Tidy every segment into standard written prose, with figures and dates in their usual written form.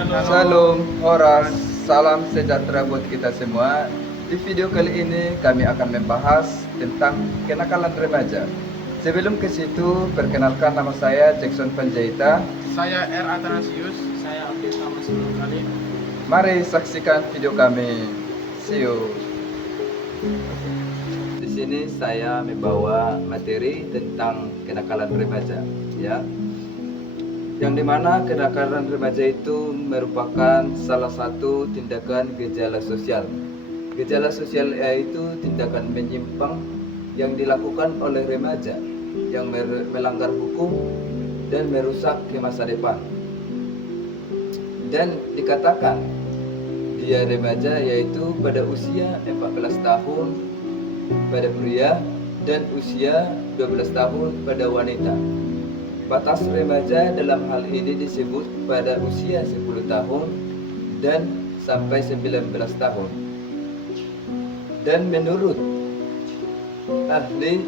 Shalom, horas, salam sejahtera buat kita semua. Di video kali ini kami akan membahas tentang kenakalan remaja. Sebelum ke situ, perkenalkan nama saya Jackson Panjaitan. Saya R. Athanasius, saya update nama sebelum kali. Mari saksikan video kami. See you. Di sini saya membawa materi tentang kenakalan remaja, ya. Yang dimana kenakalan remaja itu merupakan salah satu tindakan gejala sosial. Gejala sosial yaitu tindakan menyimpang yang dilakukan oleh remaja yang melanggar hukum dan merusak ke masa depan. Dan dikatakan dia remaja yaitu pada usia 14 tahun pada pria dan usia 12 tahun pada wanita. Batas remaja dalam hal ini disebut pada usia 10 tahun dan sampai 19 tahun. Dan menurut ahli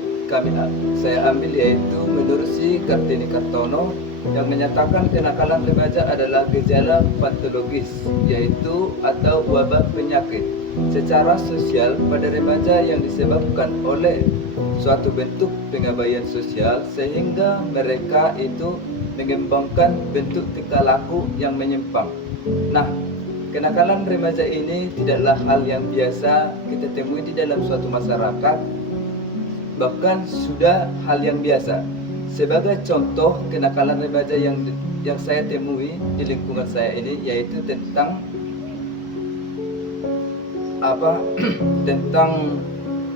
saya ambil yaitu menurut si Kartini Kartono yang menyatakan kenakalan remaja adalah gejala patologis yaitu atau wabah penyakit secara sosial pada remaja yang disebabkan oleh suatu bentuk pengabaian sosial sehingga mereka itu mengembangkan bentuk tingkah laku yang menyimpang. Nah, kenakalan remaja ini tidaklah hal yang biasa kita temui di dalam suatu masyarakat, bahkan sudah hal yang biasa. Sebagai contoh kenakalan remaja yang saya temui di lingkungan saya ini yaitu tentang tentang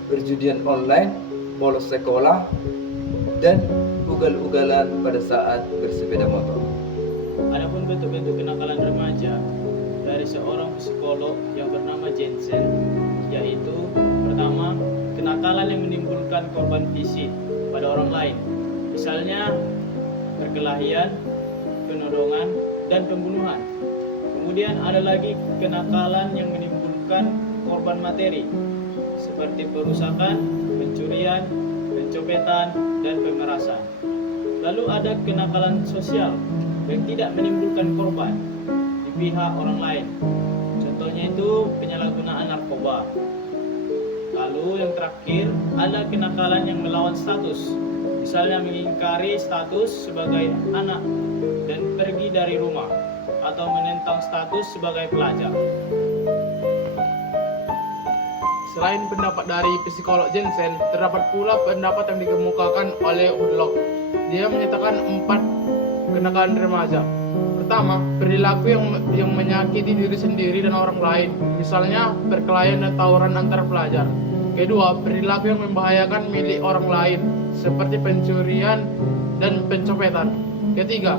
perjudian online, bolos sekolah, dan ugal-ugalan pada saat bersepeda motor. Adapun bentuk-bentuk kenakalan remaja dari seorang psikolog yang bernama Jensen, yaitu pertama, kenakalan yang menimbulkan korban fisik pada orang lain, misalnya perkelahian, penodongan, dan pembunuhan. Kemudian ada lagi kenakalan yang menimbulkan korban materi, seperti perusakan, pencurian, pencopetan, dan pemerasan. Lalu ada kenakalan sosial yang tidak menimbulkan korban di pihak orang lain. Contohnya itu penyalahgunaan narkoba. Lalu yang terakhir ada kenakalan yang melawan status, misalnya mengingkari status sebagai anak dan pergi dari rumah atau menentang status sebagai pelajar. Selain pendapat dari psikolog Jensen, terdapat pula pendapat yang dikemukakan oleh Hurlock. Dia menyatakan 4 kenakalan remaja. Pertama, perilaku yang menyakiti diri sendiri dan orang lain, misalnya perkelahian dan tawuran antar pelajar. Kedua, perilaku yang membahayakan milik orang lain, seperti pencurian dan pencopetan. Ketiga,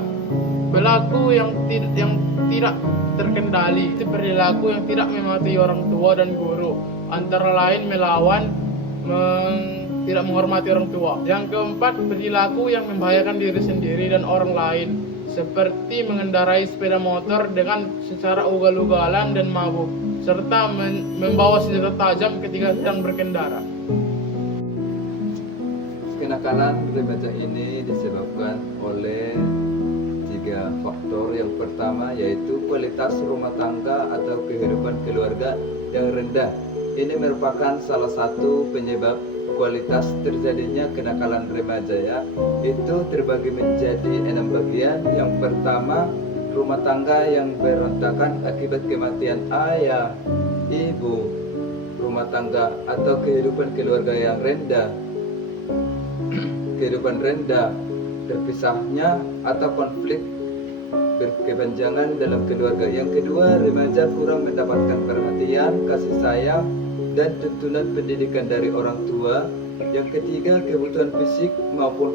perilaku yang tidak terkendali, itu perilaku yang tidak mematuhi orang tua dan guru, antara lain melawan, tidak menghormati orang tua. Yang keempat, perilaku yang membahayakan diri sendiri dan orang lain, seperti mengendarai sepeda motor dengan secara ugal-ugalan dan mabuk, serta membawa senjata tajam ketika sedang berkendara. Kenakalan remaja ini disebabkan oleh 3 faktor. Yang pertama yaitu kualitas rumah tangga atau kehidupan keluarga yang rendah. Ini merupakan salah satu penyebab kualitas terjadinya kenakalan remaja, ya. Itu terbagi menjadi 6 bagian. Yang pertama, rumah tangga yang berantakan akibat kematian ayah, ibu, rumah tangga atau kehidupan keluarga yang rendah. Kehidupan rendah, terpisahnya atau konflik berkepanjangan dalam keluarga. Yang kedua, remaja kurang mendapatkan perhatian, kasih sayang, dan tuntunan pendidikan dari orang tua. Yang ketiga, kebutuhan fisik maupun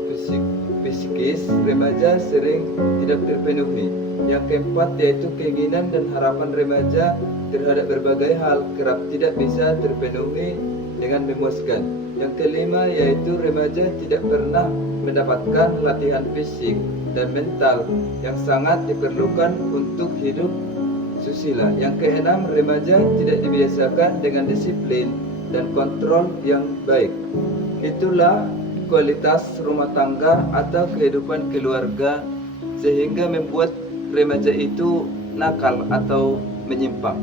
psikis remaja sering tidak terpenuhi. Yang keempat yaitu keinginan dan harapan remaja terhadap berbagai hal kerap tidak bisa terpenuhi dengan memuaskan. Yang kelima yaitu remaja tidak pernah mendapatkan latihan fisik dan mental yang sangat diperlukan untuk hidup susila. Yang keenam, remaja tidak dibiasakan dengan disiplin dan kontrol yang baik. Itulah kualitas rumah tangga atau kehidupan keluarga sehingga membuat remaja itu nakal atau menyimpang.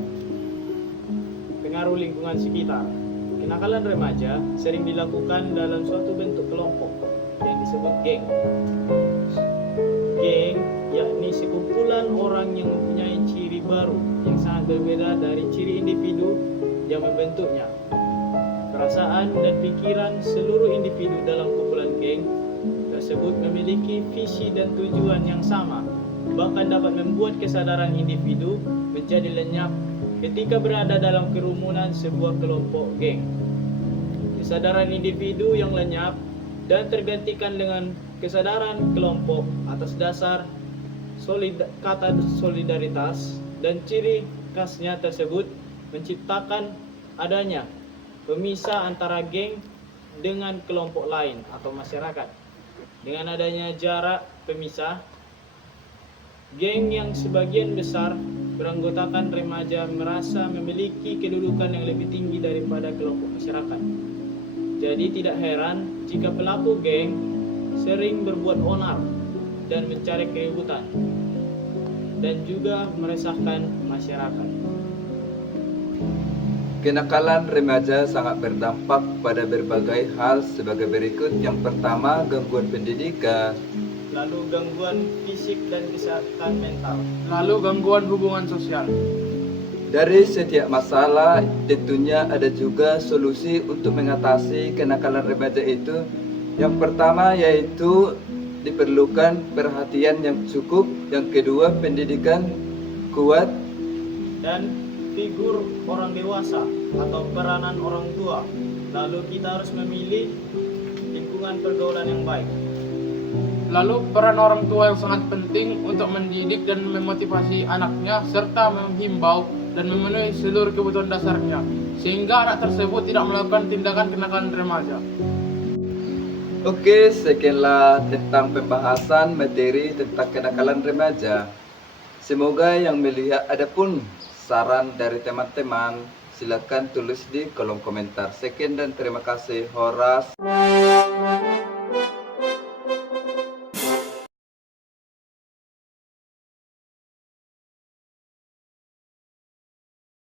Pengaruh lingkungan sekitar. Kenakalan remaja sering dilakukan dalam suatu bentuk kelompok yang disebut geng. Geng yakni sekumpulan orang yang mempunyai ciri baru yang sangat berbeda dari ciri individu yang membentuknya. Perasaan dan pikiran seluruh individu dalam kumpulan geng tersebut memiliki visi dan tujuan yang sama, bahkan dapat membuat kesadaran individu menjadi lenyap ketika berada dalam kerumunan sebuah kelompok geng. Kesadaran individu yang lenyap dan tergantikan dengan kesadaran kelompok atas dasar kata solidaritas dan ciri khasnya tersebut menciptakan adanya pemisah antara geng dengan kelompok lain atau masyarakat. Dengan adanya jarak pemisah, geng yang sebagian besar beranggotakan remaja merasa memiliki kedudukan yang lebih tinggi daripada kelompok masyarakat. Jadi tidak heran jika pelaku geng sering berbuat onar dan mencari keributan dan juga meresahkan masyarakat. Kenakalan remaja sangat berdampak pada berbagai hal sebagai berikut. Yang pertama, gangguan pendidikan. Lalu gangguan fisik dan kesehatan mental. Lalu gangguan hubungan sosial. Dari setiap masalah tentunya ada juga solusi untuk mengatasi kenakalan remaja itu. Yang pertama yaitu diperlukan perhatian yang cukup. Yang kedua, pendidikan kuat. Dan figur orang dewasa atau peranan orang tua. Lalu kita harus memilih lingkungan pergaulan yang baik. Lalu peran orang tua yang sangat penting untuk mendidik dan memotivasi anaknya serta menghimbau dan memenuhi seluruh kebutuhan dasarnya sehingga anak tersebut tidak melakukan tindakan kenakalan remaja. Oke, sekianlah tentang pembahasan materi tentang kenakalan remaja. Semoga yang melihat adapun saran dari teman-teman, silakan tulis di kolom komentar. Sekian dan terima kasih. Horas.